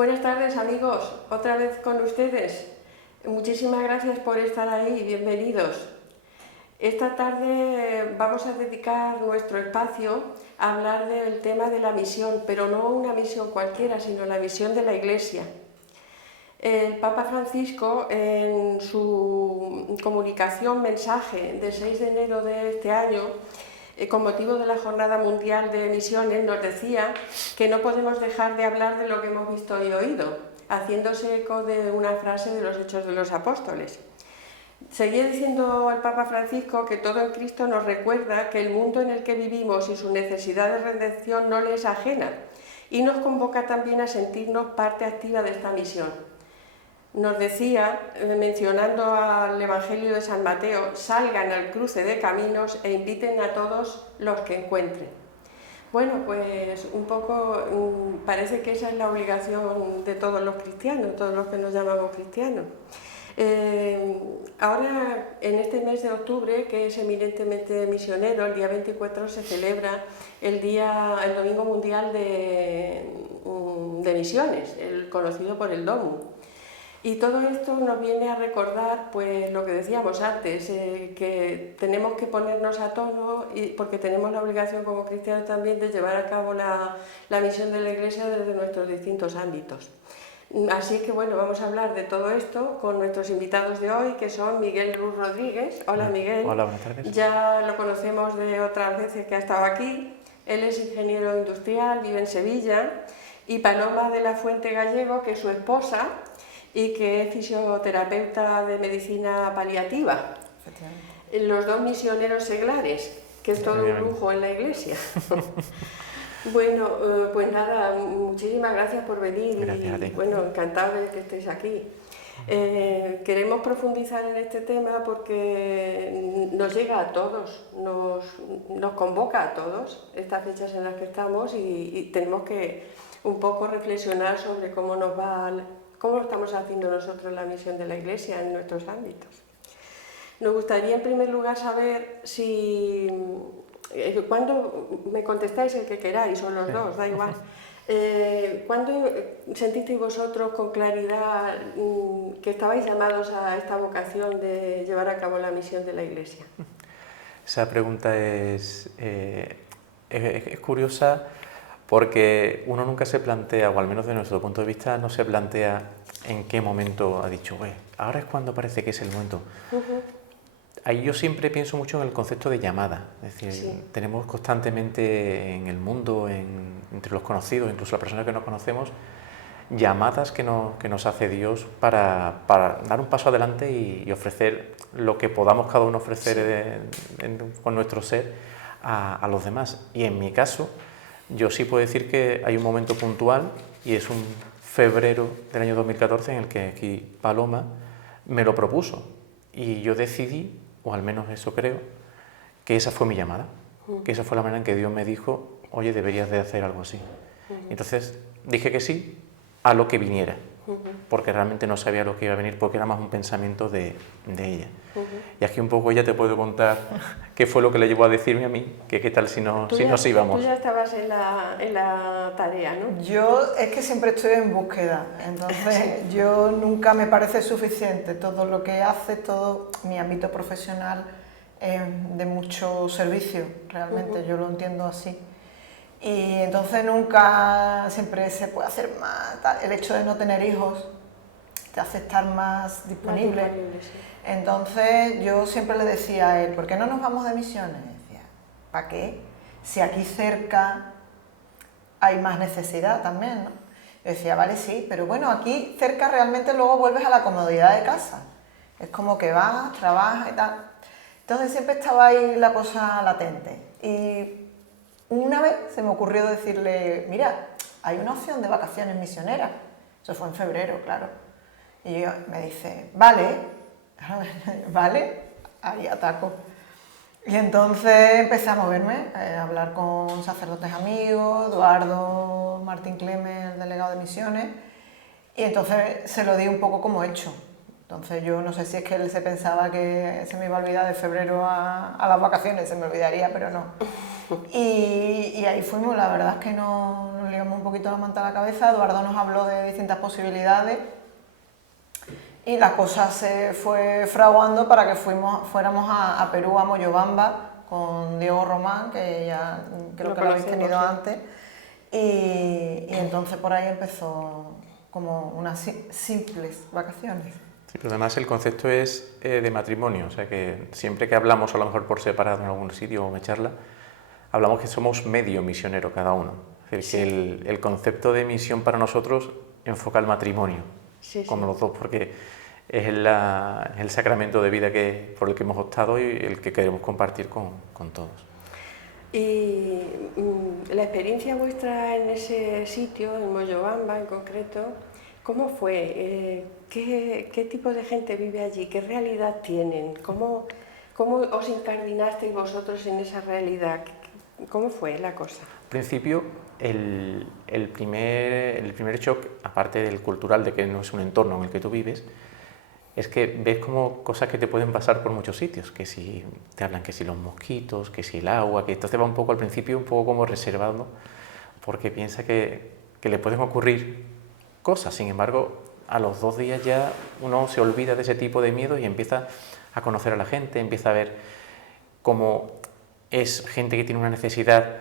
Buenas tardes, amigos, otra vez con ustedes. Muchísimas gracias por estar ahí, bienvenidos. Esta tarde vamos a dedicar nuestro espacio a hablar del tema de la misión, pero no una misión cualquiera, sino la misión de la Iglesia. El Papa Francisco, en su comunicación, mensaje de 6 de enero de este año, con motivo de la Jornada Mundial de Misiones, nos decía que no podemos dejar de hablar de lo que hemos visto y oído, haciéndose eco de una frase de los Hechos de los Apóstoles. Seguía diciendo el Papa Francisco que todo en Cristo nos recuerda que el mundo en el que vivimos y su necesidad de redención no le es ajena, y nos convoca también a sentirnos parte activa de esta misión. Nos decía, mencionando al Evangelio de San Mateo, salgan al cruce de caminos e inviten a todos los que encuentren. Bueno, pues un poco parece que esa es la obligación de todos los cristianos, todos los que nos llamamos cristianos. Ahora, en este mes de octubre, que es eminentemente misionero, el día 24 se celebra el Domingo Mundial de Misiones, el conocido por el DOMU. Y todo esto nos viene a recordar pues lo que decíamos antes, que tenemos que ponernos a tono porque tenemos la obligación como cristianos también de llevar a cabo la misión de la Iglesia desde nuestros distintos ámbitos. Así que bueno, vamos a hablar de todo esto con nuestros invitados de hoy, que son Miguel Luz Rodríguez. Hola Miguel. Hola, buenas tardes. Ya lo conocemos de otras veces que ha estado aquí. Él es ingeniero industrial, vive en Sevilla. Y Paloma de la Fuente Gallego, que es su esposa y que es fisioterapeuta de medicina paliativa. Los dos misioneros seglares, que es todo un lujo en la Iglesia. Bueno, pues nada, muchísimas gracias por venir. Gracias a ti. Bueno, encantado de que estéis aquí. Queremos profundizar en este tema porque nos llega a todos, nos convoca a todos estas fechas en las que estamos y tenemos que un poco reflexionar sobre cómo lo estamos haciendo nosotros la misión de la Iglesia en nuestros ámbitos. Nos gustaría en primer lugar saber si, cuando me contestáis el que queráis, o los dos, da igual, ¿cuándo sentisteis vosotros con claridad que estabais llamados a esta vocación de llevar a cabo la misión de la Iglesia? Esa pregunta es curiosa porque uno nunca se plantea, o al menos de nuestro punto de vista, no se plantea en qué momento ha dicho, ahora es cuando parece que es el momento. Ahí yo siempre pienso mucho en el concepto de llamada, es decir, sí, tenemos constantemente en el mundo, entre los conocidos, incluso las personas que no conocemos, llamadas que nos hace Dios para dar un paso adelante y ofrecer lo que podamos cada uno ofrecer con nuestro ser a los demás. Y en mi caso, yo sí puedo decir que hay un momento puntual y es un febrero del año 2014 en el que aquí Paloma me lo propuso y yo decidí, o al menos eso creo, que esa fue mi llamada, que esa fue la manera en que Dios me dijo, oye, deberías de hacer algo así. Entonces dije que sí a lo que viniera, porque realmente no sabía lo que iba a venir, porque era más un pensamiento de ella. Y aquí un poco ella te puede contar qué fue lo que le llevó a decirme a mí, que qué tal si nos íbamos. Tú ya estabas en la tarea, ¿no? Yo es que siempre estoy en búsqueda, entonces yo nunca me parece suficiente. Todo lo que hace, todo mi ámbito profesional es de mucho servicio, realmente, yo lo entiendo así. Y entonces nunca, siempre se puede hacer más. El hecho de no tener hijos te hace estar más disponible. Sí. Entonces yo siempre le decía a él, ¿por qué no nos vamos de misiones? Decía, ¿para qué? Si aquí cerca hay más necesidad también, ¿no? Yo decía, vale, sí, pero bueno, aquí cerca realmente luego vuelves a la comodidad de casa. Es como que vas, trabajas y tal. Entonces siempre estaba ahí la cosa latente. Y una vez se me ocurrió decirle, mira, hay una opción de vacaciones misioneras. Eso fue en febrero, claro. Y me dice, vale, ahí ataco. Y entonces empecé a moverme, a hablar con sacerdotes amigos, Eduardo Martín Clemes, el delegado de misiones, y entonces se lo di un poco como hecho. Entonces yo no sé si es que él se pensaba que se me iba a olvidar de febrero a las vacaciones, se me olvidaría, pero no. Y ahí fuimos, la verdad es que nos liamos un poquito la manta a la cabeza, Eduardo nos habló de distintas posibilidades y la cosa se fue fraguando para que fuéramos a Perú, a Moyobamba, con Diego Román, que ya creo que lo habéis tenido antes, y entonces por ahí empezó como unas simples vacaciones. Sí, pero además el concepto es de matrimonio, o sea que siempre que hablamos, a lo mejor por separado en algún sitio o una charla, hablamos que somos medio misionero cada uno. Es decir, que el concepto de misión para nosotros enfoca el matrimonio, como los dos, porque es el sacramento de vida por el que hemos optado y el que queremos compartir con todos. Y la experiencia vuestra en ese sitio, en Moyobamba en concreto, ¿cómo fue? ¿Qué tipo de gente vive allí? ¿Qué realidad tienen? ¿Cómo os incardinasteis vosotros en esa realidad? ¿Cómo fue la cosa? Al principio, el primer shock, aparte del cultural, de que no es un entorno en el que tú vives, es que ves como cosas que te pueden pasar por muchos sitios, que si te hablan que si los mosquitos, que si el agua, que entonces va un poco al principio un poco como reservado, porque piensa que le pueden ocurrir cosas. Sin embargo, a los 2 días ya uno se olvida de ese tipo de miedo y empieza a conocer a la gente, empieza a ver cómo es gente que tiene una necesidad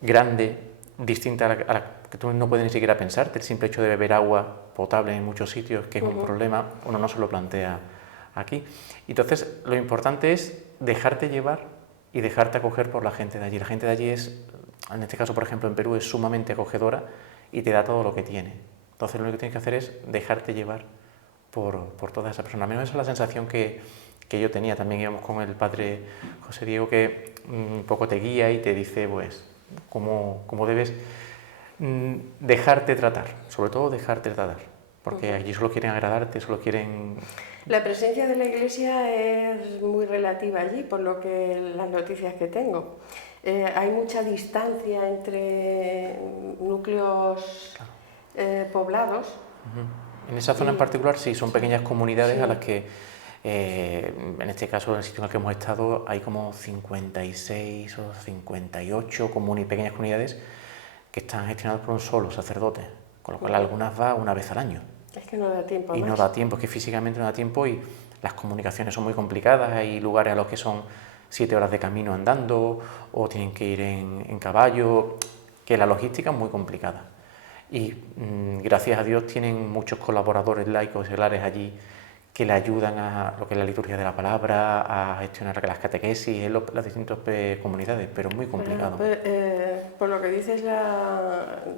grande, distinta a la que tú no puedes ni siquiera pensarte. El simple hecho de beber agua potable en muchos sitios, que es un problema, uno no se lo plantea aquí. Entonces, lo importante es dejarte llevar y dejarte acoger por la gente de allí. La gente de allí es, en este caso, por ejemplo, en Perú, es sumamente acogedora y te da todo lo que tiene. Entonces, lo único que tienes que hacer es dejarte llevar por toda esa persona. Al menos esa es la sensación que yo tenía. También íbamos con el padre José Diego, que un poco te guía y te dice, pues, cómo debes dejarte tratar, sobre todo dejarte tratar, porque allí solo quieren agradarte, solo quieren... La presencia de la Iglesia es muy relativa allí, por lo que las noticias que tengo. Hay mucha distancia entre núcleos poblados. En esa zona en particular sí, son pequeñas comunidades a las que, en este caso, en el sitio en el que hemos estado, hay como 56 o 58 pequeñas comunidades que están gestionadas por un solo sacerdote, con lo cual algunas va una vez al año. Es que no da tiempo. Y no da tiempo, es que físicamente no da tiempo y las comunicaciones son muy complicadas, hay lugares a los que son 7 horas de camino andando o tienen que ir en caballo, que la logística es muy complicada. Y gracias a Dios tienen muchos colaboradores laicos seglares allí que le ayudan a lo que es la liturgia de la palabra, a gestionar las catequesis en las distintas comunidades, pero es muy complicado. Bueno, por lo que dices,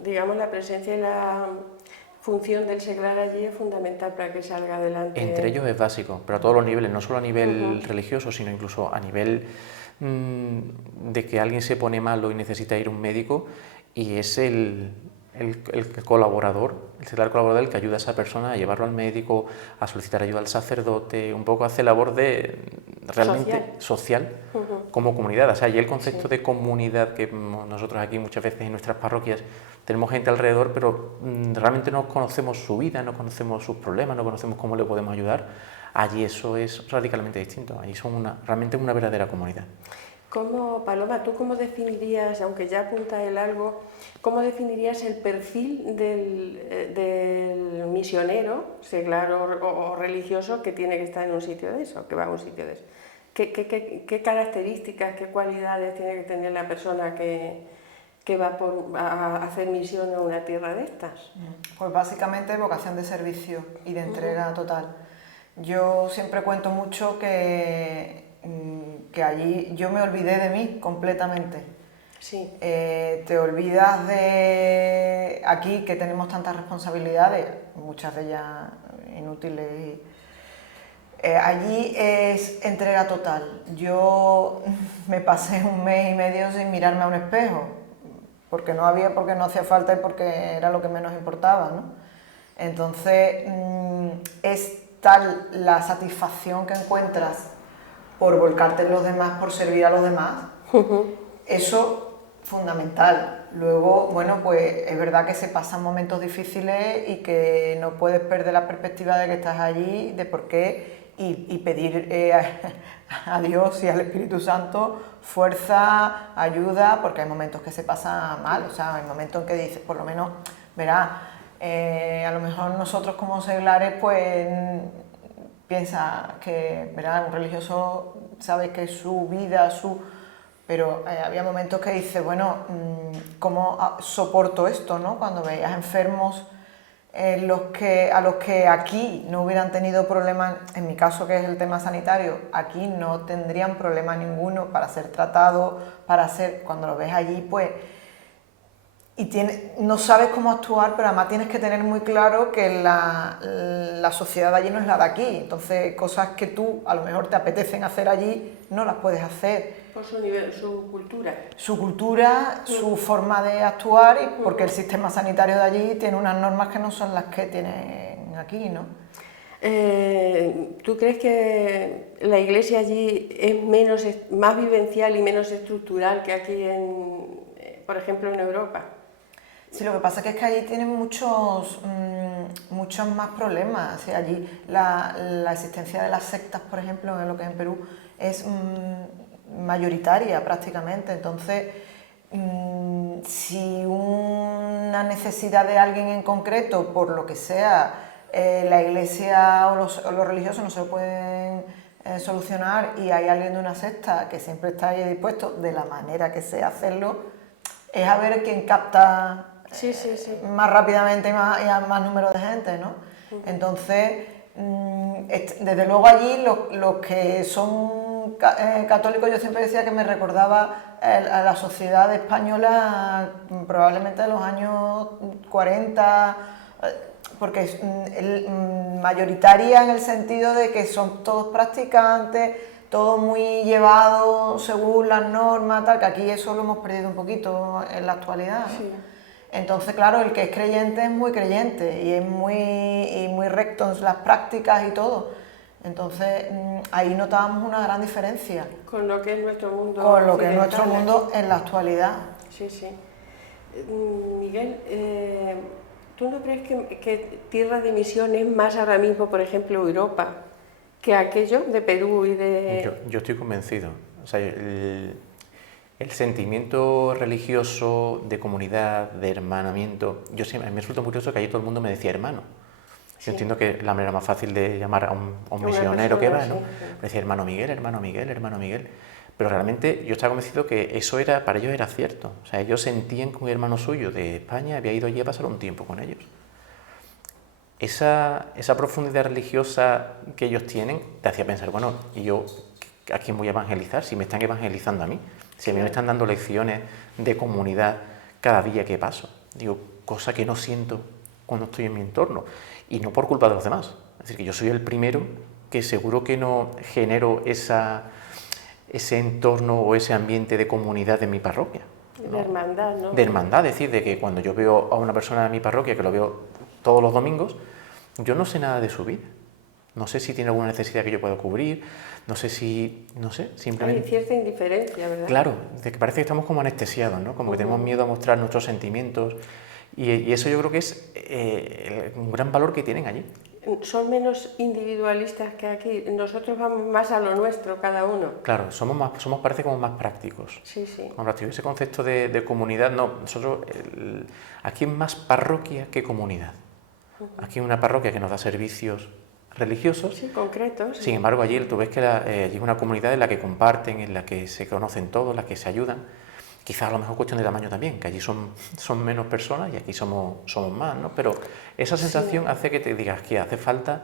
digamos, la presencia y la función del seglar allí es fundamental para que salga adelante. Entre ellos es básico, pero a todos los niveles, no solo a nivel religioso, sino incluso a nivel de que alguien se pone malo y necesita ir a un médico y es el colaborador, el seglar colaborador, el que ayuda a esa persona a llevarlo al médico, a solicitar ayuda al sacerdote, un poco hace labor de realmente social como comunidad. O sea, y el concepto de comunidad que nosotros aquí muchas veces en nuestras parroquias tenemos gente alrededor, pero realmente no conocemos su vida, no conocemos sus problemas, no conocemos cómo le podemos ayudar. Allí eso es radicalmente distinto, allí son realmente una verdadera comunidad. Paloma, ¿tú cómo definirías, aunque ya apunta él algo, cómo definirías el perfil del misionero, seglar o religioso que tiene que estar en un sitio de eso, que va a un sitio de eso? ¿Qué características, qué cualidades tiene que tener la persona que va a hacer misión a una tierra de estas? Pues básicamente vocación de servicio y de entrega total. Yo siempre cuento mucho que allí yo me olvidé de mí completamente. Sí. Te olvidas de aquí que tenemos tantas responsabilidades, muchas de ellas inútiles. Allí es entrega total. Yo me pasé 1 mes y medio sin mirarme a un espejo, porque no hacía falta y porque era lo que menos importaba, ¿no? Entonces es tal la satisfacción que encuentras por volcarte en los demás, por servir a los demás, eso fundamental. Luego, bueno, pues es verdad que se pasan momentos difíciles y que no puedes perder la perspectiva de que estás allí, de por qué, y pedir a Dios y al Espíritu Santo fuerza, ayuda, porque hay momentos que se pasan mal, o sea, hay momentos en que dices, por lo menos, verás, a lo mejor nosotros como seglares, pues piensa que, verás, un religioso sabe que es su vida, pero había momentos que dices, bueno, ¿cómo soporto esto, no? Cuando veías enfermos a los que aquí no hubieran tenido problemas, en mi caso que es el tema sanitario, aquí no tendrían problema ninguno para ser tratados, cuando lo ves allí, pues, no sabes cómo actuar, pero además tienes que tener muy claro que la sociedad de allí no es la de aquí, entonces cosas que tú a lo mejor te apetecen hacer allí, no las puedes hacer. Por su nivel, su cultura. Su cultura, su forma de actuar, y porque el sistema sanitario de allí tiene unas normas que no son las que tienen aquí, ¿no? ¿Tú crees que la iglesia allí es más vivencial y menos estructural que aquí, por ejemplo, en Europa? Sí, lo que pasa es que allí tienen muchos más problemas. O sea, allí la existencia de las sectas, por ejemplo, en lo que es en Perú, es mayoritaria prácticamente. Entonces, si una necesidad de alguien en concreto, por lo que sea, la iglesia o los religiosos no se lo pueden solucionar, y hay alguien de una secta que siempre está ahí dispuesto, de la manera que sea, hacerlo, es a ver quién capta más rápidamente y a más número de gente, ¿no? Entonces, desde luego allí los que son católicos, yo siempre decía que me recordaba a la sociedad española probablemente de los años 40, porque es mayoritaria en el sentido de que son todos practicantes, todo muy llevado según las normas, tal, que aquí eso lo hemos perdido un poquito en la actualidad, ¿no? Sí. Entonces, claro, el que es creyente es muy creyente y es muy recto en las prácticas y todo. Entonces, ahí notábamos una gran diferencia. Con lo que es nuestro mundo. Con lo que es nuestro mundo en la actualidad. Sí, sí. Miguel, ¿tú no crees que tierra de misión es más ahora mismo, por ejemplo, Europa, que aquello de Perú y de...? Yo estoy convencido. O sea, el sentimiento religioso de comunidad, de hermanamiento, yo siempre, me resulta muy curioso que allí todo el mundo me decía hermano. Sí. Yo entiendo que la manera más fácil de llamar a un misionero que va, ¿no? Sí. Me decía hermano Miguel, hermano Miguel, hermano Miguel. Pero realmente yo estaba convencido que eso para ellos era cierto. O sea, ellos sentían que un hermano suyo de España había ido allí a pasar un tiempo con ellos. Esa profundidad religiosa que ellos tienen te hacía pensar, bueno, ¿y yo a quién voy a evangelizar? Si me están evangelizando a mí, si a mí me están dando lecciones de comunidad cada día que paso. Digo, cosa que no siento cuando estoy en mi entorno. Y no por culpa de los demás. Es decir, que yo soy el primero que seguro que no genero ese entorno o ese ambiente de comunidad en mi parroquia, ¿no? De hermandad, ¿no? De hermandad, es decir, de que cuando yo veo a una persona de mi parroquia, que lo veo todos los domingos, yo no sé nada de su vida. No sé si tiene alguna necesidad que yo pueda cubrir, no sé, simplemente... Hay cierta indiferencia, ¿verdad? Claro, de que parece que estamos como anestesiados, ¿no? Como que tenemos miedo a mostrar nuestros sentimientos, y eso yo creo que es un gran valor que tienen allí. Son menos individualistas que aquí. Nosotros vamos más a lo nuestro, cada uno. Claro, parece como más prácticos. Sí, sí. Más prácticos. Ese concepto de comunidad, no, nosotros aquí es más parroquia que comunidad. Aquí hay una parroquia que nos da servicios religiosos. Sí, concretos. Sin embargo, allí tú ves que allí es una comunidad en la que comparten, en la que se conocen todos, en la que se ayudan. Quizás a lo mejor cuestión de tamaño también, que allí son menos personas y aquí somos más, ¿no? Pero esa sensación hace que te digas que hace falta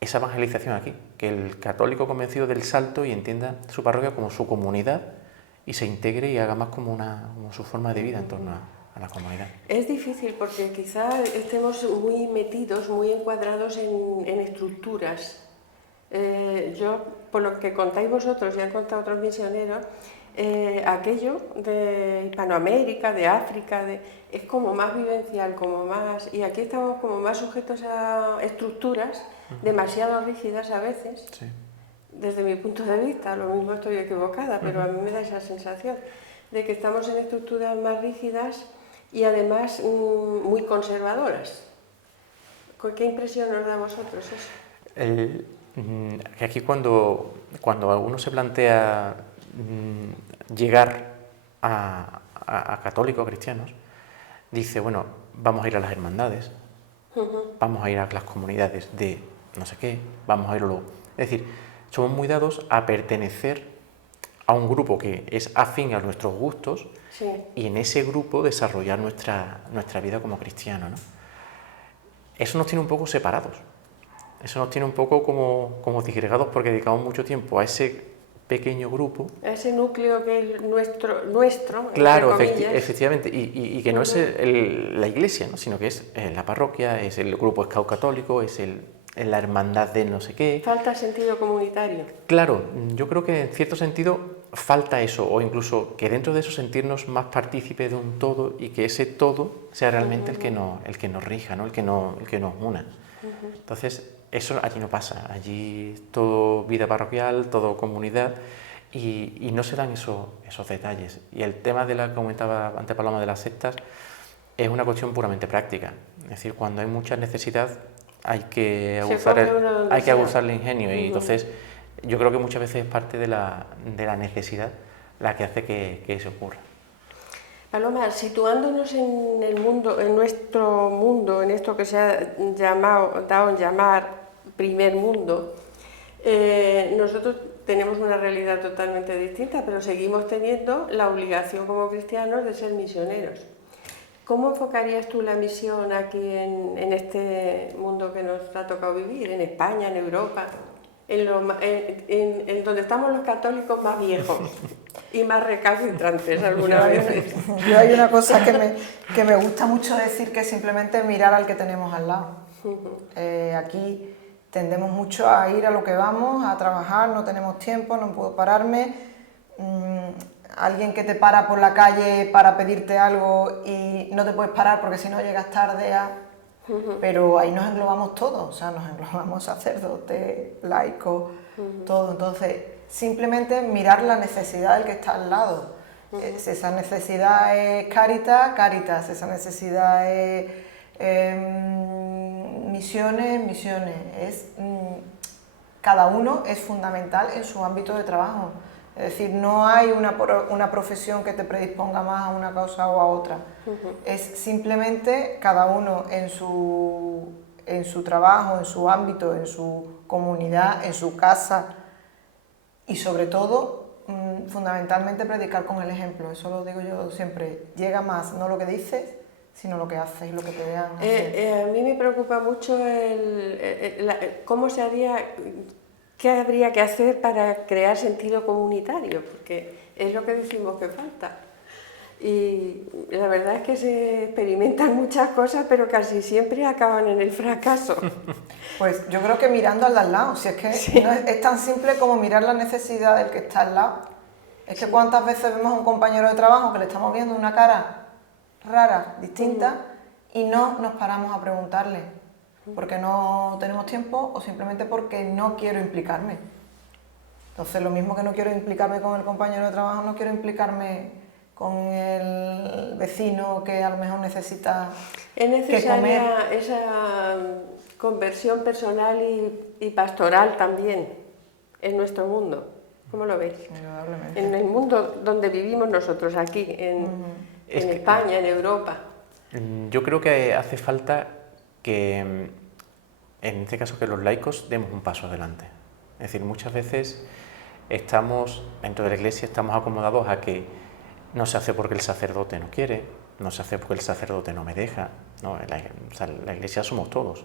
esa evangelización aquí, que el católico convencido del salto y entienda su parroquia como su comunidad y se integre y haga más como su forma de vida en torno a la comunidad. Es difícil porque quizá estemos muy metidos, muy encuadrados en estructuras. Yo, por lo que contáis vosotros y han contado otros misioneros, aquello de Hispanoamérica, de África, es como más vivencial, como más... Y aquí estamos como más sujetos a estructuras demasiado rígidas a veces, Sí. desde mi punto de vista. Lo mismo estoy equivocada, pero a mí me da esa sensación. de que estamos en estructuras más rígidas y además muy conservadoras. ¿Qué impresión nos da a vosotros eso? Que aquí cuando uno se plantea llegar a católicos, cristianos, dice, bueno, vamos a ir a las hermandades, vamos a ir a las comunidades de no sé qué, vamos a ir a lo... Es decir, somos muy dados a pertenecer a un grupo que es afín a nuestros gustos, sí, y en ese grupo desarrollar nuestra vida como cristianos, ¿no? Eso nos tiene un poco separados, eso nos tiene un poco como disgregados porque dedicamos mucho tiempo a ese pequeño grupo. A ese núcleo que es nuestro Claro, entre comillas. efectivamente, y que no es la iglesia, ¿no? Sino que es la parroquia, es el grupo scout católico, es la hermandad de no sé qué. Falta sentido comunitario. Claro, yo creo que en cierto sentido falta eso, o incluso que dentro de eso sentirnos más partícipes de un todo y que ese todo sea realmente el que nos rija, ¿no? el que nos una. Entonces, eso allí no pasa, allí es todo vida parroquial, todo comunidad y no se dan esos detalles. Y el tema de la que comentaba antes Paloma de las sectas es una cuestión puramente práctica, es decir, cuando hay mucha necesidad hay que aguzar el ingenio y entonces yo creo que muchas veces es parte de la necesidad la que hace que eso ocurra. Paloma, situándonos en el mundo, en nuestro mundo, en esto que se ha dado en llamar primer mundo, nosotros tenemos una realidad totalmente distinta, pero seguimos teniendo la obligación como cristianos de ser misioneros. ¿Cómo enfocarías tú la misión aquí en este mundo que nos ha tocado vivir, en España, en Europa, en donde estamos los católicos más viejos y más recalcitrantes alguna vez? Yo hay una cosa que me gusta mucho decir, que es simplemente mirar al que tenemos al lado. Aquí tendemos mucho a ir a lo que vamos, a trabajar, no tenemos tiempo, no puedo pararme. Alguien que te para por la calle para pedirte algo y no te puedes parar porque si no llegas tarde Pero ahí nos englobamos todos, o sea, nos englobamos sacerdotes, laicos, todo. Entonces, simplemente mirar la necesidad del que está al lado. Si esa necesidad es Cáritas, Cáritas, esa necesidad es misiones. Cada uno es fundamental en su ámbito de trabajo. Es decir, no hay una profesión que te predisponga más a una cosa o a otra. Es simplemente cada uno en su trabajo, en su ámbito, en su comunidad, en su casa y sobre todo, fundamentalmente predicar con el ejemplo. Eso lo digo yo siempre. Llega más no lo que dices, sino lo que haces y lo que te vean hacer. A mí me preocupa mucho cómo se haría... ¿Qué habría que hacer para crear sentido comunitario? Porque es lo que decimos que falta. Y la verdad es que se experimentan muchas cosas, pero casi siempre acaban en el fracaso. Pues yo creo que mirando al de al lado, si es que sí. no es tan simple como mirar la necesidad del que está al lado. Es que cuántas veces vemos a un compañero de trabajo que le estamos viendo una cara rara, distinta, y no nos paramos a preguntarle. Porque no tenemos tiempo o simplemente porque no quiero implicarme. Entonces, lo mismo que no quiero implicarme con el compañero de trabajo, no quiero implicarme con el vecino que a lo mejor necesita ¿Es necesaria que comer? Esa conversión personal y pastoral también en nuestro mundo? ¿Cómo lo veis? Indudablemente. En el mundo donde vivimos nosotros, aquí, en España, en Europa. Yo creo que hace falta que, en este caso, que los laicos demos un paso adelante. Es decir, muchas veces estamos, dentro de la Iglesia, estamos acomodados a que no se hace porque el sacerdote no quiere, no se hace porque el sacerdote no me deja. No, la Iglesia somos todos.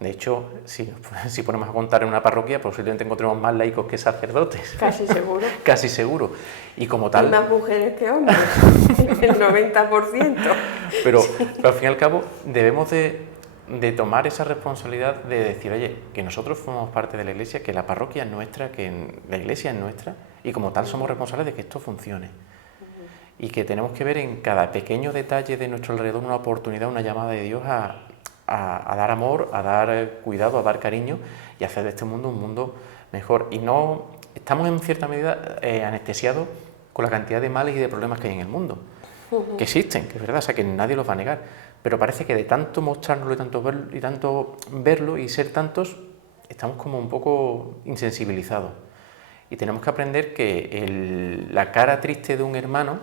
De hecho, si ponemos a contar en una parroquia, posiblemente encontremos más laicos que sacerdotes. Casi seguro. Casi seguro. Y como tal... Y más mujeres que hombres, el 90%. Pero al fin y al cabo debemos de tomar esa responsabilidad de decir, oye, que nosotros formamos parte de la Iglesia, que la parroquia es nuestra, que la Iglesia es nuestra, y como tal somos responsables de que esto funcione. Y que tenemos que ver en cada pequeño detalle de nuestro alrededor una oportunidad, una llamada de Dios a dar amor, a dar cuidado, a dar cariño y hacer de este mundo un mundo mejor. Y no estamos en cierta medida anestesiados con la cantidad de males y de problemas que hay en el mundo, que existen, que es verdad, o sea, que nadie los va a negar, pero parece que de tanto mostrárnoslo y tanto verlo y ser tantos, estamos como un poco insensibilizados. Y tenemos que aprender que la cara triste de un hermano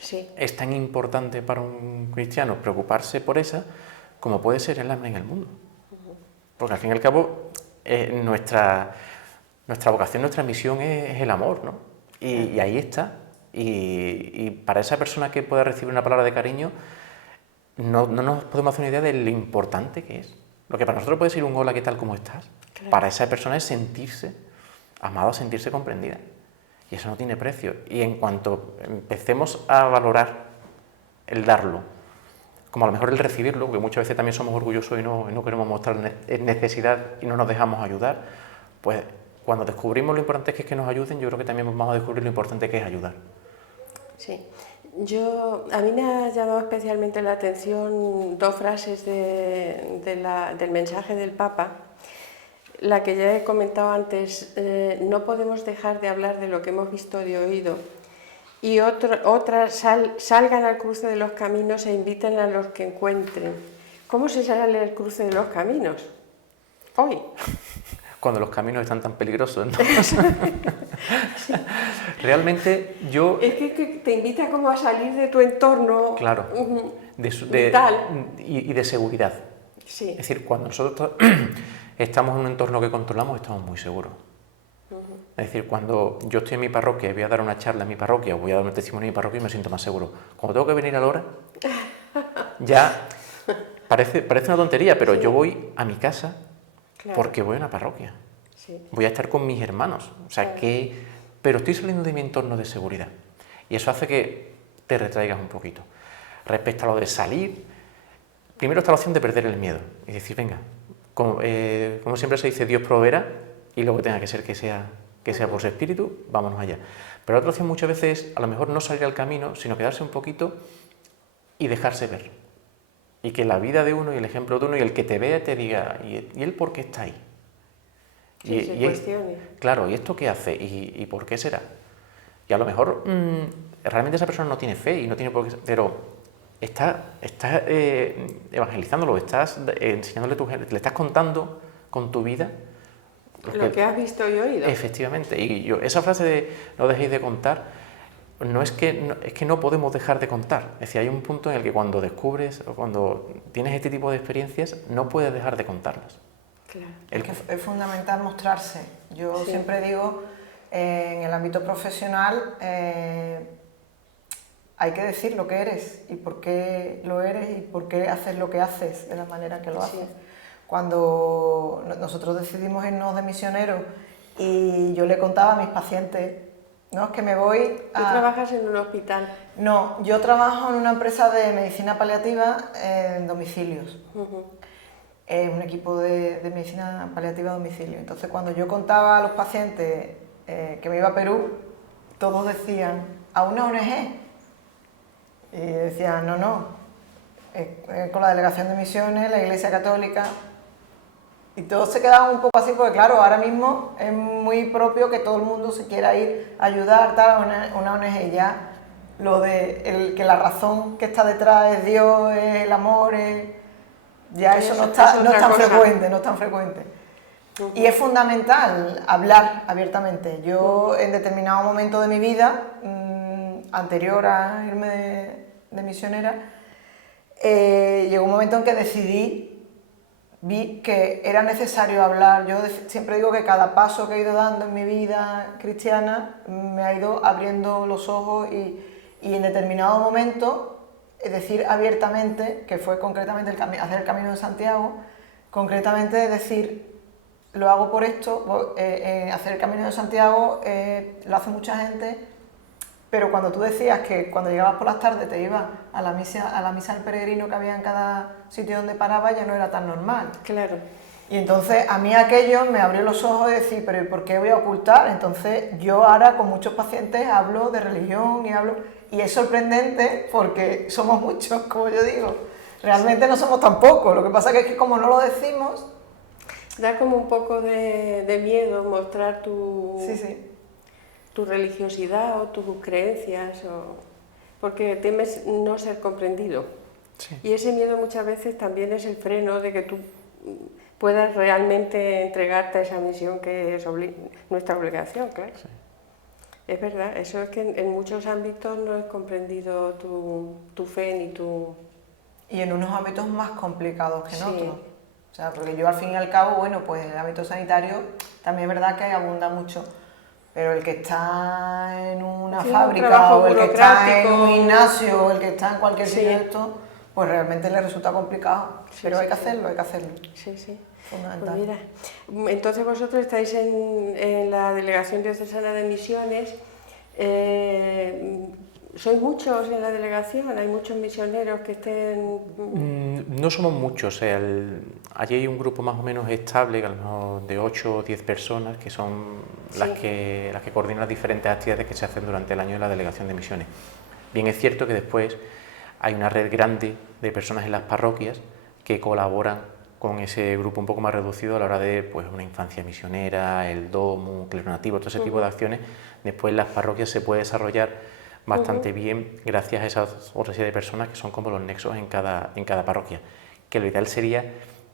Sí. es tan importante para un cristiano preocuparse por esa como puede ser el hambre en el mundo. Porque al fin y al cabo nuestra vocación, nuestra misión es el amor, ¿no? Y ahí está. Y para esa persona que pueda recibir una palabra de cariño, no nos podemos hacer una idea de lo importante que es. Lo que para nosotros puede ser un hola, ¿qué tal, cómo estás? Claro. Para esa persona es sentirse amado, sentirse comprendida. Y eso no tiene precio. Y en cuanto empecemos a valorar el darlo, como a lo mejor el recibirlo, porque muchas veces también somos orgullosos y no queremos mostrar necesidad y no nos dejamos ayudar, pues cuando descubrimos lo importante que es que nos ayuden, yo creo que también vamos a descubrir lo importante que es ayudar. Sí. A mí me ha llamado especialmente la atención dos frases del mensaje del Papa. La que ya he comentado antes, no podemos dejar de hablar de lo que hemos visto y oído. Y otra, salgan al cruce de los caminos e inviten a los que encuentren. ¿Cómo se sale al cruce de los caminos? Hoy. Cuando los caminos están tan peligrosos, ¿no? Sí. Realmente yo... Es que te invita como a salir de tu entorno. Claro. Vital. Y de seguridad. Sí. Es decir, cuando nosotros estamos en un entorno que controlamos, estamos muy seguros. Es decir, cuando yo estoy en mi parroquia y voy a dar una charla en mi parroquia o voy a dar un testimonio en mi parroquia, me siento más seguro. Cuando tengo que venir a la hora, ya parece una tontería, pero yo voy a mi casa porque voy a una parroquia. Sí. Voy a estar con mis hermanos. O sea, pero estoy saliendo de mi entorno de seguridad. Y eso hace que te retraigas un poquito. Respecto a lo de salir, primero está la opción de perder el miedo. Y decir, venga, como siempre se dice, Dios proveerá, y luego tenga que ser que sea por su espíritu, vámonos allá. Pero la otra opción muchas veces es, a lo mejor no salir al camino, sino quedarse un poquito y dejarse ver. Y que la vida de uno y el ejemplo de uno y el que te vea te diga, ¿y él por qué está ahí? Sí, se cuestione. Claro, ¿y esto qué hace? ¿Y por qué será? Y a lo mejor realmente esa persona no tiene fe y no tiene por qué, pero estás evangelizándolo, estás enseñándole le estás contando con tu vida lo que has visto y oído. Efectivamente. Y esa frase de no dejéis de contar, es que no podemos dejar de contar. Es decir, hay un punto en el que cuando descubres o cuando tienes este tipo de experiencias, no puedes dejar de contarlas. Claro. Es fundamental mostrarse. Yo siempre digo, en el ámbito profesional, hay que decir lo que eres y por qué lo eres y por qué haces lo que haces de la manera que lo haces. Cuando nosotros decidimos irnos de misioneros y yo le contaba a mis pacientes, no, es que me voy a... ¿Tú trabajas en un hospital? No, yo trabajo en una empresa de medicina paliativa en domicilios. Un equipo de medicina paliativa a domicilio. Entonces, cuando yo contaba a los pacientes que me iba a Perú, todos decían, ¿a una ONG? Y decían, no, con la Delegación de Misiones, la Iglesia Católica. Y todos se quedaban un poco así, porque claro, ahora mismo es muy propio que todo el mundo se quiera ir a ayudar a una ONG. Y ya lo de que la razón que está detrás es Dios, es el amor, ya eso no es tan frecuente. Y es fundamental hablar abiertamente. Yo en determinado momento de mi vida, anterior a irme de misionera, llegó un momento en que vi que era necesario hablar. Yo siempre digo que cada paso que he ido dando en mi vida cristiana me ha ido abriendo los ojos y en determinado momento, es decir, abiertamente, que fue concretamente hacer el Camino de Santiago, concretamente decir, lo hago por esto, hacer el Camino de Santiago lo hace mucha gente, pero cuando tú decías que cuando llegabas por las tardes te ibas a la misa del peregrino que había en cada sitio donde paraba, ya no era tan normal. Claro. Y entonces a mí aquello me abrió los ojos de decir, pero ¿y por qué voy a ocultar? Entonces yo ahora con muchos pacientes hablo de religión y es sorprendente porque somos muchos, como yo digo. Realmente no somos tan pocos, lo que pasa es que como no lo decimos... Da como un poco de miedo mostrar tu... Sí. tu religiosidad o tus creencias, porque temes no ser comprendido. Sí. Y ese miedo muchas veces también es el freno de que tú puedas realmente entregarte a esa misión que es nuestra obligación, claro. Sí. Es verdad, eso es que en muchos ámbitos no es comprendido tu fe ni tu... Y en unos ámbitos más complicados que en Sí. otros. O sea, porque yo al fin y al cabo, bueno, pues en el ámbito sanitario también es verdad que abunda mucho, pero el que está en una Sí, un fábrica trabajo o el que está en un burocrático. gimnasio o el que está en cualquier Sí. sitio de esto, pues realmente le resulta complicado. Sí, Pero sí, hay que sí. hacerlo, hay que hacerlo. Sí, sí. Fundamental. Pues mira, entonces vosotros estáis en la Delegación Diocesana de Misiones. ¿Sois muchos en la delegación? ¿Hay muchos misioneros que estén...? No somos muchos, allí hay un grupo más o menos estable, a lo mejor de 8 o 10 personas, que son Sí. las que coordinan las diferentes actividades que se hacen durante el año en la Delegación de Misiones. Bien es cierto que después hay una red grande de personas en las parroquias que colaboran con ese grupo un poco más reducido a la hora de pues, una infancia misionera, el domo, clero nativo, todo ese tipo de acciones. Después en las parroquias se puede desarrollar bastante bien gracias a esas otra serie de personas que son como los nexos en cada parroquia. Que lo ideal sería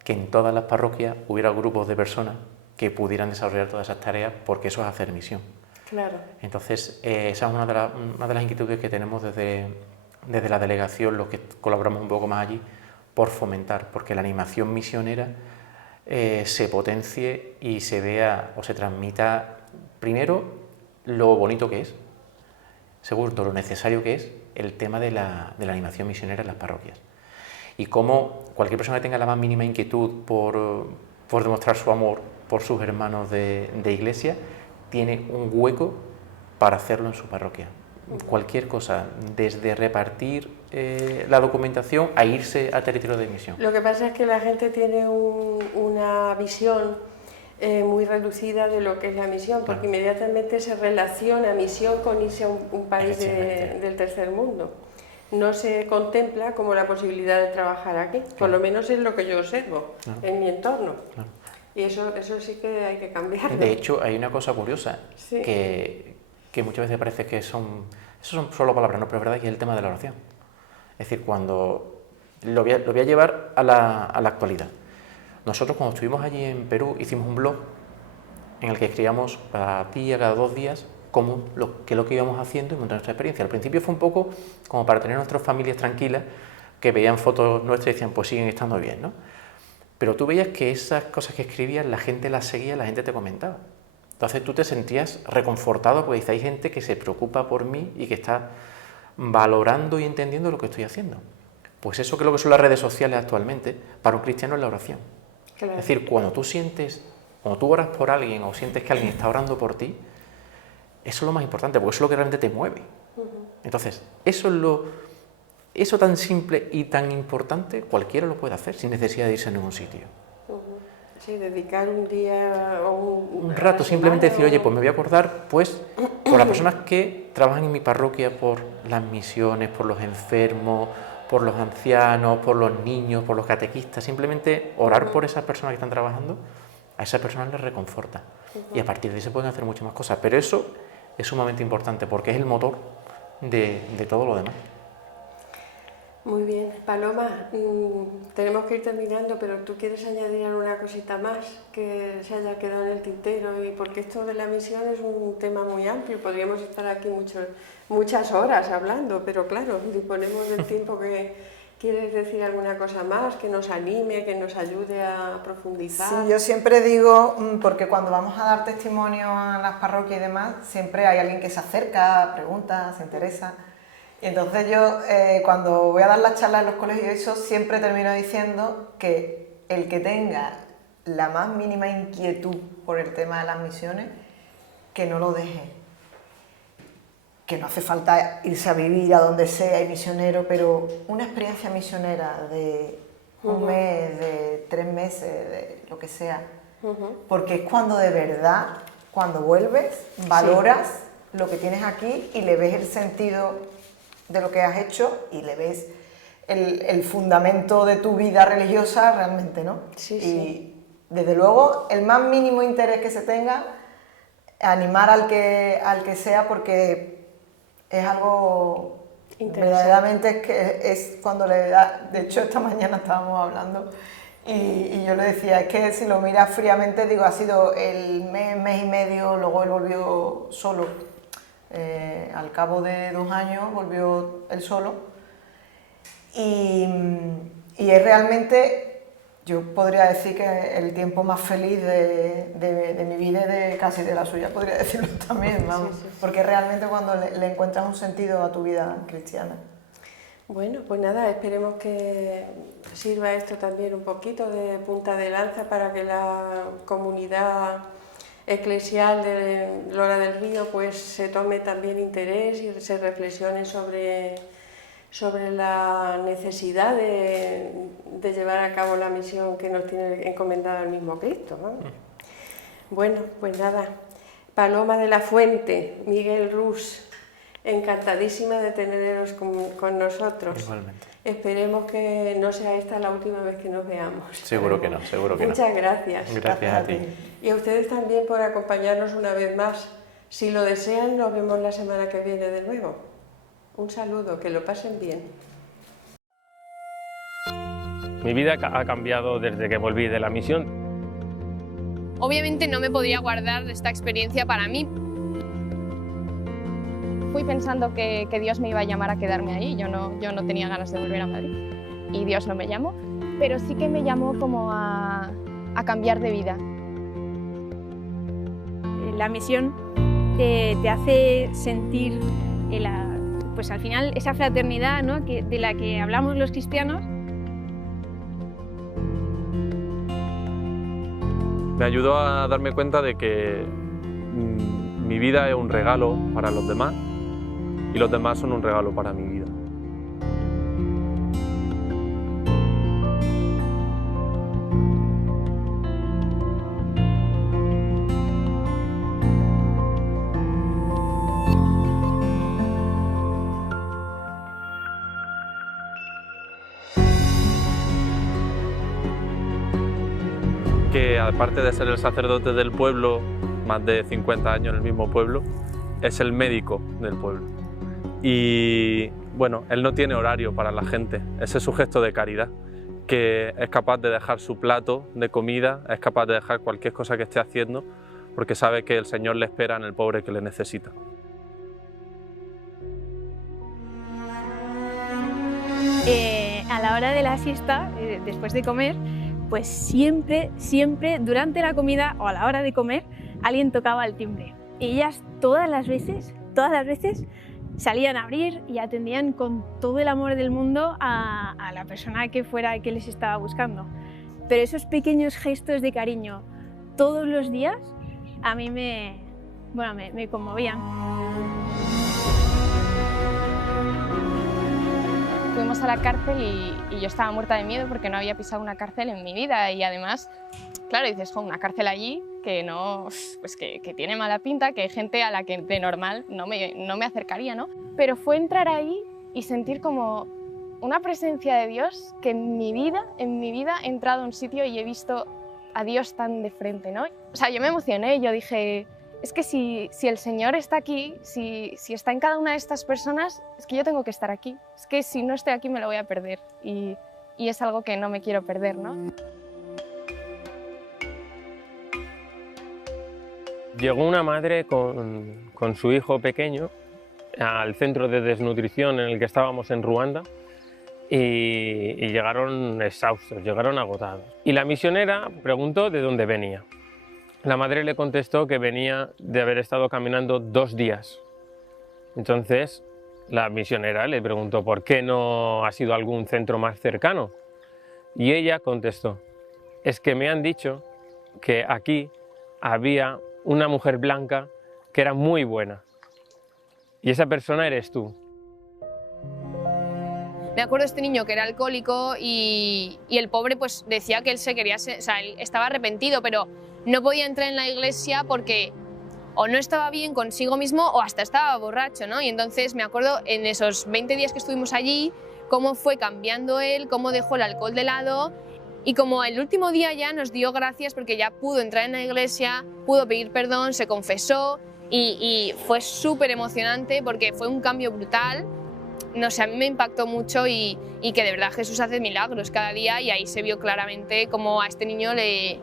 que en todas las parroquias hubiera grupos de personas que pudieran desarrollar todas esas tareas, porque eso es hacer misión. Claro. Entonces, esa es una de las inquietudes que tenemos desde la delegación, los que colaboramos un poco más allí, por fomentar, porque la animación misionera se potencie y se vea o se transmita, primero, lo bonito que es, segundo, lo necesario que es el tema de la animación misionera en las parroquias. Y cómo cualquier persona que tenga la más mínima inquietud por demostrar su amor por sus hermanos de iglesia, tiene un hueco para hacerlo en su parroquia. Cualquier cosa, desde repartir la documentación a irse a territorio de misión. Lo que pasa es que la gente tiene una visión muy reducida de lo que es la misión, porque inmediatamente se relaciona misión con irse a un país del tercer mundo. No se contempla como la posibilidad de trabajar aquí, por lo menos es lo que yo observo en mi entorno. Y eso sí que hay que cambiarlo. De hecho, hay una cosa curiosa, Sí. que muchas veces parece que son solo palabras, no, pero es verdad que es el tema de la oración. Es decir, cuando lo voy a llevar a la actualidad. Nosotros cuando estuvimos allí en Perú hicimos un blog en el que escribíamos cada día, cada 2 días, qué es lo que íbamos haciendo y montar nuestra experiencia. Al principio fue un poco como para tener nuestras familias tranquilas, que veían fotos nuestras y decían, pues siguen estando bien, ¿no? Pero tú veías que esas cosas que escribías, la gente las seguía, la gente te comentaba. Entonces tú te sentías reconfortado porque dices, hay gente que se preocupa por mí y que está valorando y entendiendo lo que estoy haciendo. Pues eso que es lo que son las redes sociales actualmente, para un cristiano es la oración. Claro. Es decir, cuando tú oras por alguien o sientes que alguien está orando por ti, eso es lo más importante, porque eso es lo que realmente te mueve. Entonces, eso tan simple y tan importante, cualquiera lo puede hacer sin necesidad de irse a ningún sitio. Sí, dedicar un día o Un rato, simplemente decir, oye, pues me voy a acordar pues por las personas que trabajan en mi parroquia, por las misiones, por los enfermos, por los ancianos, por los niños, por los catequistas, simplemente orar por esas personas que están trabajando, a esas personas les reconforta. Y a partir de ahí se pueden hacer muchas más cosas, pero eso es sumamente importante porque es el motor de todo lo demás. Muy bien. Paloma, tenemos que ir terminando, pero ¿tú quieres añadir alguna cosita más que se haya quedado en el tintero? Y porque esto de la misión es un tema muy amplio, podríamos estar aquí muchas horas hablando, pero claro, disponemos del tiempo que... ¿Quieres decir alguna cosa más que nos anime, que nos ayude a profundizar? Sí, yo siempre digo, porque cuando vamos a dar testimonio a las parroquias y demás, siempre hay alguien que se acerca, pregunta, se interesa. Y entonces yo, cuando voy a dar las charlas en los colegios, eso siempre termino diciendo que el que tenga la más mínima inquietud por el tema de las misiones, que no lo deje. Que no hace falta irse a vivir a donde sea y misionero, pero una experiencia misionera de un mes, de 3 meses, de lo que sea, porque es cuando de verdad, cuando vuelves, valoras lo que tienes aquí y le ves el sentido de lo que has hecho y le ves el fundamento de tu vida religiosa realmente, ¿no? Sí, y desde luego, el más mínimo interés que se tenga, animar al que sea, porque es algo verdaderamente, es que es cuando le da. De hecho, esta mañana estábamos hablando y yo le decía, es que si lo miras fríamente, digo, ha sido el mes y medio, luego él volvió solo, al cabo de 2 años volvió él solo, y es realmente, yo podría decir que el tiempo más feliz de mi vida y casi de la suya, podría decirlo también, vamos, sí. Porque realmente cuando le encuentras un sentido a tu vida cristiana. Bueno, pues nada, esperemos que sirva esto también un poquito de punta de lanza para que la comunidad eclesial de Lora del Río pues se tome también interés y se reflexione sobre la necesidad de llevar a cabo la misión que nos tiene encomendada el mismo Cristo, ¿no? Bueno, pues nada, Paloma de la Fuente, Miguel Rus, encantadísima de teneros con nosotros. Igualmente. Esperemos que no sea esta la última vez que nos veamos. Seguro que no, seguro que no. Muchas gracias. Gracias a ti. Y a ustedes también por acompañarnos una vez más. Si lo desean, nos vemos la semana que viene de nuevo. Un saludo, que lo pasen bien. Mi vida ha cambiado desde que volví de la misión. Obviamente no me podía guardar esta experiencia para mí. Fui pensando que Dios me iba a llamar a quedarme ahí, yo no tenía ganas de volver a Madrid y Dios no me llamó, pero sí que me llamó como a cambiar de vida. La misión te hace sentir, pues al final, esa fraternidad, ¿no?, de la que hablamos los cristianos. Me ayudó a darme cuenta de que mi vida es un regalo para los demás y los demás son un regalo para mi vida. Que aparte de ser el sacerdote del pueblo, más de 50 años en el mismo pueblo, es el médico del pueblo. Y bueno, él no tiene horario para la gente, ese es su gesto de caridad, que es capaz de dejar su plato de comida, es capaz de dejar cualquier cosa que esté haciendo, porque sabe que el Señor le espera en el pobre que le necesita. A la hora de la siesta, después de comer, pues siempre, durante la comida o a la hora de comer, alguien tocaba el timbre. Y ellas todas las veces, salían a abrir y atendían con todo el amor del mundo a la persona que fuera que les estaba buscando. Pero esos pequeños gestos de cariño todos los días a mí me conmovían. Fuimos a la cárcel y yo estaba muerta de miedo porque no había pisado una cárcel en mi vida y además, claro, dices, una cárcel allí que no, pues que tiene mala pinta, que hay gente a la que de normal no me acercaría, ¿no? Pero fue entrar ahí y sentir como una presencia de Dios que en mi vida he entrado a un sitio y he visto a Dios tan de frente, ¿no? O sea, yo me emocioné, yo dije, es que si el Señor está aquí, si está en cada una de estas personas, es que yo tengo que estar aquí. Es que si no estoy aquí me lo voy a perder y es algo que no me quiero perder, ¿no? Llegó una madre con su hijo pequeño al centro de desnutrición en el que estábamos en Ruanda y llegaron exhaustos, llegaron agotados. Y la misionera preguntó de dónde venía. La madre le contestó que venía de haber estado caminando 2 días. Entonces la misionera le preguntó por qué no ha sido algún centro más cercano. Y ella contestó, es que me han dicho que aquí había una mujer blanca que era muy buena. Y esa persona eres tú. Me acuerdo de este niño que era alcohólico y el pobre pues decía que él él estaba arrepentido, pero no podía entrar en la iglesia porque o no estaba bien consigo mismo o hasta estaba borracho, ¿no? Y entonces me acuerdo en esos 20 días que estuvimos allí, cómo fue cambiando él, cómo dejó el alcohol de lado Y como el último día ya nos dio gracias porque ya pudo entrar en la iglesia, pudo pedir perdón, se confesó y fue súper emocionante porque fue un cambio brutal. No sé, a mí me impactó mucho y que de verdad Jesús hace milagros cada día y ahí se vio claramente cómo a este niño le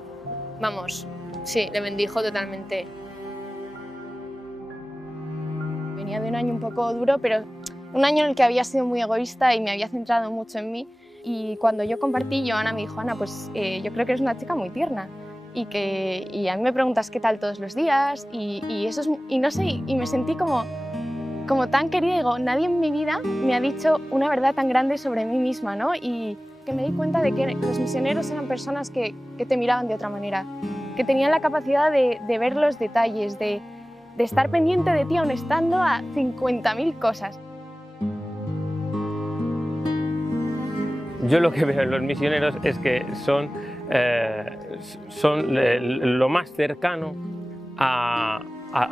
bendijo totalmente. Venía de un año un poco duro, pero un año en el que había sido muy egoísta y me había centrado mucho en mí. Y cuando yo compartí, Joana me dijo, Ana, pues yo creo que eres una chica muy tierna y a mí me preguntas qué tal todos los días y eso es, y no sé, y me sentí como tan querida. Digo, nadie en mi vida me ha dicho una verdad tan grande sobre mí misma, ¿no? Y que me di cuenta de que los misioneros eran personas que te miraban de otra manera, que tenían la capacidad de ver los detalles, de estar pendiente de ti aun estando a 50.000 cosas. Yo lo que veo en los misioneros es que son lo más cercano a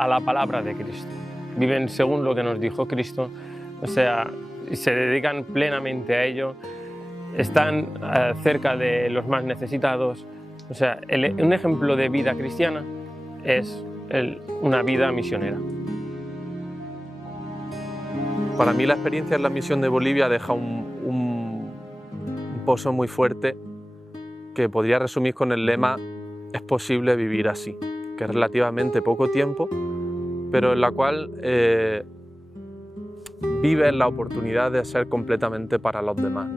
la palabra de Cristo. Viven según lo que nos dijo Cristo, o sea, se dedican plenamente a ello, están cerca de los más necesitados. O sea, un ejemplo de vida cristiana es una vida misionera. Para mí la experiencia en la misión de Bolivia deja un pozo muy fuerte que podría resumir con el lema "es posible vivir así", que es relativamente poco tiempo, pero en la cual vives la oportunidad de ser completamente para los demás.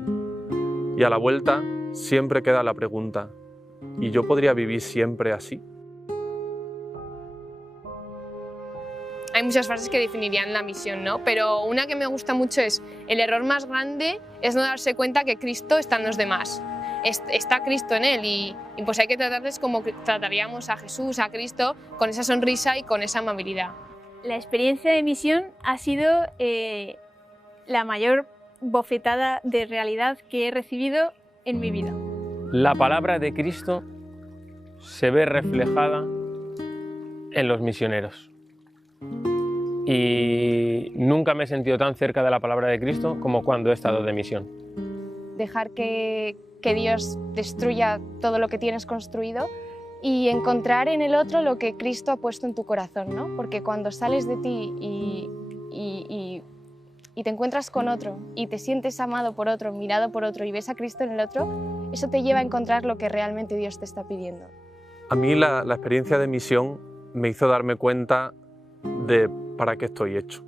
Y a la vuelta siempre queda la pregunta, ¿y yo podría vivir siempre así? Hay muchas frases que definirían la misión, ¿no? Pero una que me gusta mucho es: el error más grande es no darse cuenta que Cristo está en los demás. Está Cristo en él y pues hay que tratarles como trataríamos a Jesús, a Cristo, con esa sonrisa y con esa amabilidad. La experiencia de misión ha sido la mayor bofetada de realidad que he recibido en mi vida. La palabra de Cristo se ve reflejada en los misioneros. Y nunca me he sentido tan cerca de la palabra de Cristo como cuando he estado de misión. Dejar que Dios destruya todo lo que tienes construido y encontrar en el otro lo que Cristo ha puesto en tu corazón, ¿no? Porque cuando sales de ti y te encuentras con otro y te sientes amado por otro, mirado por otro y ves a Cristo en el otro, eso te lleva a encontrar lo que realmente Dios te está pidiendo. A mí la experiencia de misión me hizo darme cuenta de para qué estoy hecho.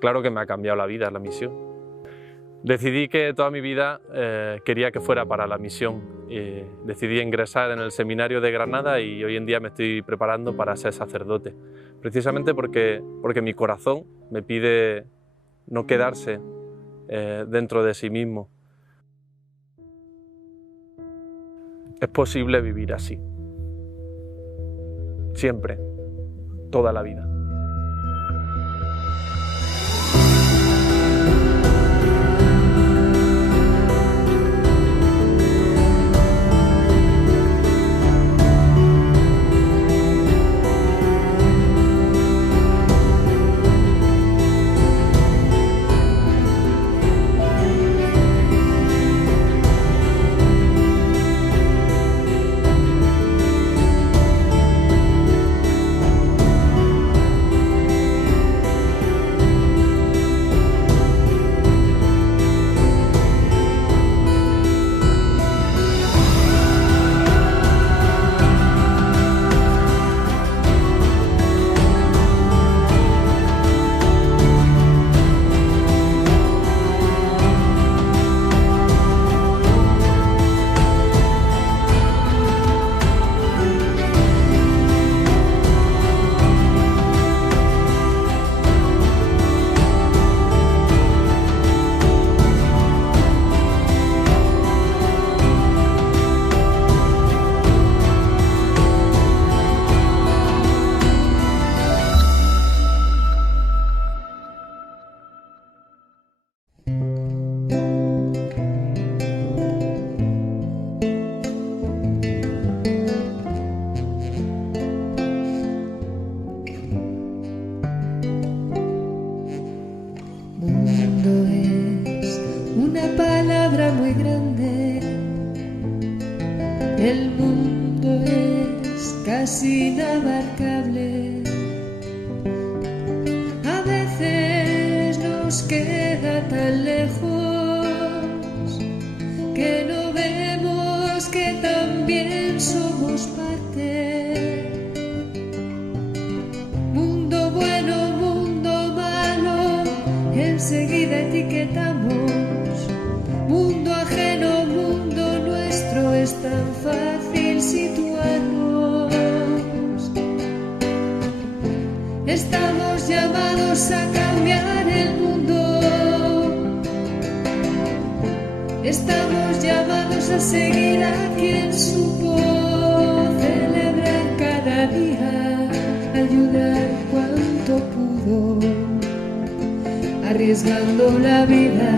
Claro que me ha cambiado la vida la misión. Decidí que toda mi vida quería que fuera para la misión. Decidí ingresar en el seminario de Granada y hoy en día me estoy preparando para ser sacerdote. Precisamente porque mi corazón me pide no quedarse dentro de sí mismo. Es posible vivir así. Siempre, toda la vida. Mundo es una palabra muy grande El mundo es casi inabarcable. A veces nos queda tan lejos que no vemos que también somos parte. Mundo bueno, mundo malo, enseguida etiquetamos. Mundo ajeno, mundo nuestro, es tan fácil situarnos. Estamos llamados a cambiar el mundo. Estamos llamados a seguir a quien supo celebrar cada día, ayudar cuanto pudo, arriesgando la vida,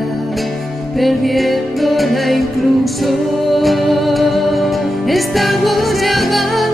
perdiéndola incluso. Estamos llamados